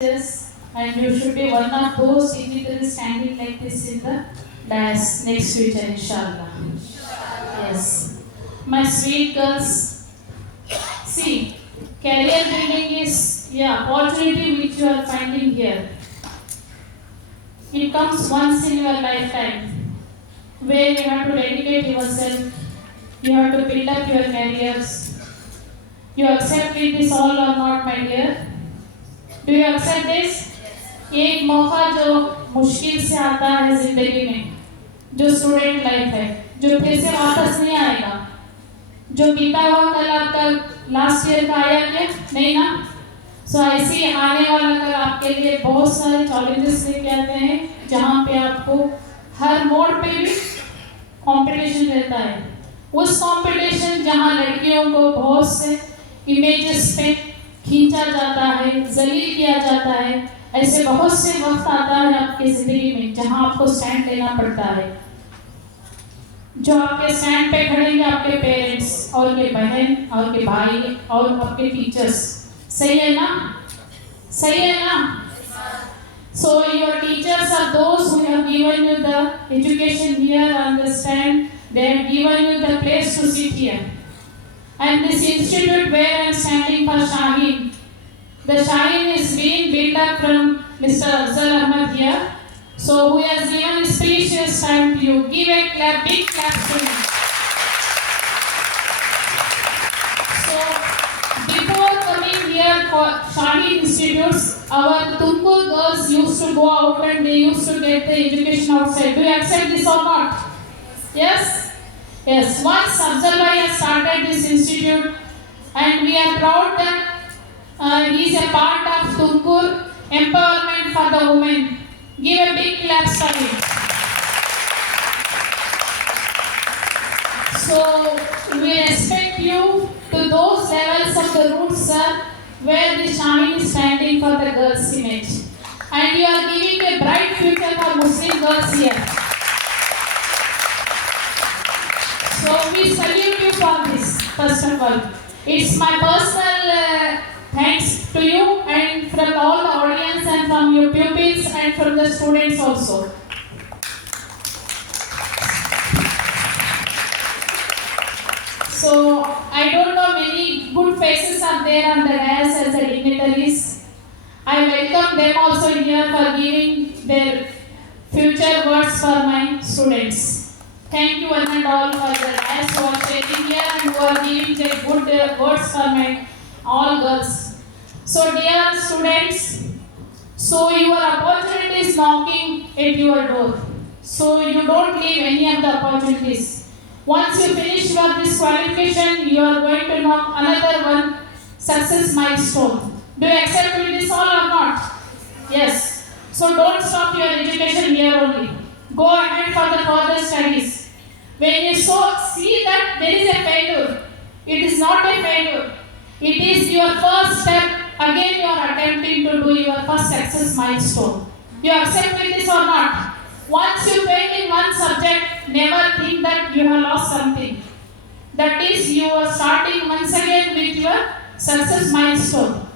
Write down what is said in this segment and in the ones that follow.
Yes, and you should be one of those dignitaries standing like this in the dais next future, inshallah. Yes. My sweet girls, see, career building is opportunity which you are finding here. It comes once in your lifetime, where you have to dedicate yourself, you have to build up your careers. You accept it is all or not, my dear? Do you accept this? एक मौका जो मुश्किल से आता है जिंदगी में, जो स्टूडेंट लाइफ है, जो फिर से वापस नहीं आएगा, जो बीता हुआ कल आपका लास्ट ईयर का आया क्या नहीं ना, सो ऐसे आने वाला कल आपके लिए बहुत सारे चैलेंजेस लेके आते हैं, जहाँ पे आपको हर मोड़ पे भी कंपटीशन रहता है। उस कंपटीशन जहाँ लड़कियों को बहुत से इमेजेस पे खींचा जाता है, जलील किया जाता है, ऐसे बहुत से वक्त आता है आपकी जिंदगी में जहां आपको स्टैंड लेना पड़ता है। जो आपके स्टैंड पे खड़ेंगे आपके पेरेंट्स और के बहन और के भाई और आपके टीचर्स। सही है ना? सही है ना? So your teachers are those who have given you the education here, understand, they have given you the place to sit here. And this institute where I am standing for Shaheen, the Shaheen is being built up from Mr. Afzal Ahmad here. So who has given his precious time to you. Give a clap, big clap to him. So before coming here for Shaheen Institutes, our Tumkur girls used to go out and they used to get the education outside. Do you accept this or not? Yes? Yes, once Afzal Bhai has started this institute and we are proud that he is a part of Tumkur Empowerment for the Women. Give a big clap for him. So, we respect you to those levels of the roots, sir, where the Shaheen is standing for the girls' image. And you are giving a bright future for Muslim girls here. So we salute you for this, first of all. It's my personal thanks to you and from all the audience and from your pupils and from the students also. So I don't know, many good faces are there on the dais as the dignitaries. I welcome them also here for giving their future words for my students. Thank you one and all for the dais who are sharing here and who are giving the good words for my all girls. So dear students, so your opportunity is knocking at your door. So you don't leave any of the opportunities. Once you finish your this qualification, you are going to knock another one success milestone. Do you accept this all or not? Yes. So don't stop your education here only. Go ahead for the further studies. When you see that there is a failure, it is not a failure. It is your first step. Again, you are attempting to do your first success milestone. You accept this or not? Once you fail in one subject, never think that you have lost something. That is, you are starting once again with your success milestone.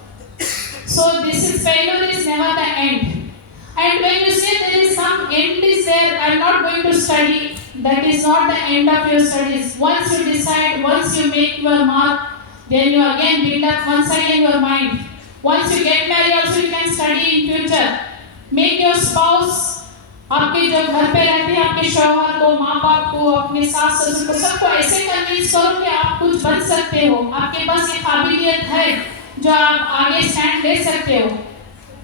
So this is failure is never the end. And when you say there is some end is there, I am not going to study, that is not the end of your studies. Once you decide, once you make your mark, then you again build up once again your mind. Once you get married also you can study in future. Make your spouse, आपके जो घर पे रहते हैं आपके शौहर को, माँ बाप को, अपने सास ससुर को, सबको ऐसे कन्विंस करो कि आप कुछ बन सकते हो, आपके पास ये काबिलियत है जो आप आगे स्टैंड ले सकते हो।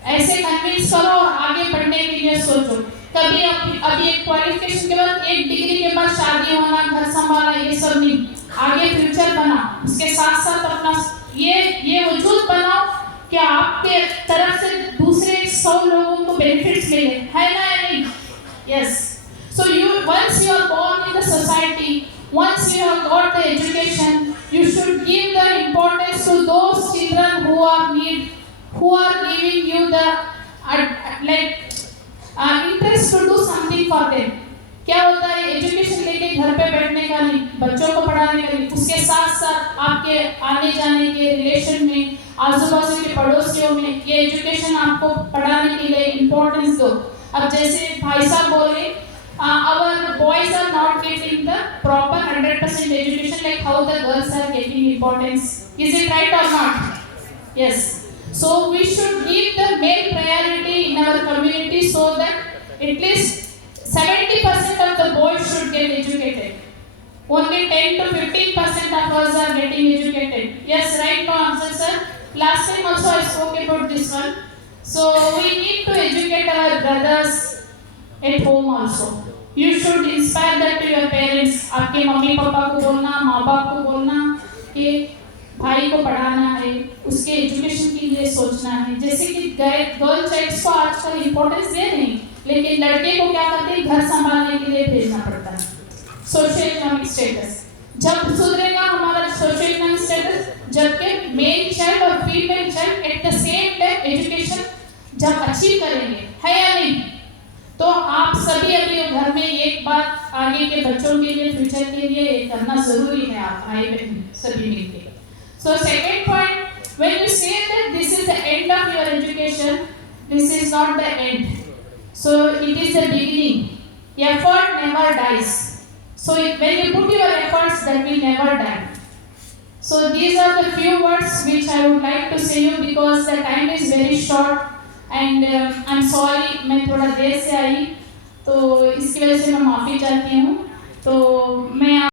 ऐसे कन्विंस करो और आगे बढ़ने के लिए सोचो। कभी अभी एक क्वालिफिकेशन के बाद, एक डिग्री के बाद शादी होना, घर संभालना, ये सब नहीं। आगे फ्यूचर बनाओ, उसके साथ साथ अपना ये वजूद बनाओ कि आपके तरफ से दूसरे 100 लोगों को बेनिफिट्स मिले, है ना या नहीं? Yes. So once you are born in the society, once you have got the education, you should give the importance to those children who are giving you the interest to do something for them. क्या होता है, education लेके घर पे बैठने का नहीं, बच्चों को पढ़ाने का नहीं, उसके साथ साथ आपके आने जाने के रिलेशन में, आजू बाजू के पड़ोसियों में ये एजुकेशन आपको पढ़ाने के लिए इम्पोर्टेंस दो। अब जैसे भाई साहब बोले, our boys are not getting the proper 100% education like how the girls are getting importance. Is it right or not? Yes. So we should give the male priority in our community so that at least 70% of the boys should get educated. Only 10 to 15% of us are getting educated. Yes, right? No answer, sir. Last time also I spoke about this one. So we need to educate our brothers at home also. You should inspire that to your parents. आपके mummy papa को बोलना, माँ बाप को बोलना कि भाई को पढ़ाना है, उसके एजुकेशन के लिए सोचना है। जैसे कि गर्ल चाइल्ड्स को आजकल इम्पोर्टेंस दे नहीं, लेकिन लड़के को क्या करते हैं, घर संभालने के लिए भेजना पड़ता है। सोशल इकोनॉमिक स्टेटस जब सुधरेगा हमारा सोशल इकोनॉमिक स्टेटस, जबकि मेल चाइल्ड और female child at the same time education जब अचीव करेंगे, है या नहीं? तो आप सभी अभी घर में एक बात आगे के बच्चों के लिए, फ्यूचर के लिए करना जरूरी है, आप भाई बहन सभी मिलकर। So second point, when you say that this is the end of your education, this is not the end. So it is the beginning. Effort never dies. So when you put your efforts, that will never die. So these are the few words which I would like to say you because the time is very short and I'm sorry मैं थोड़ा देर से आई, तो इसकी वजह से मैं माफ़ी चाहती हूँ। तो मैं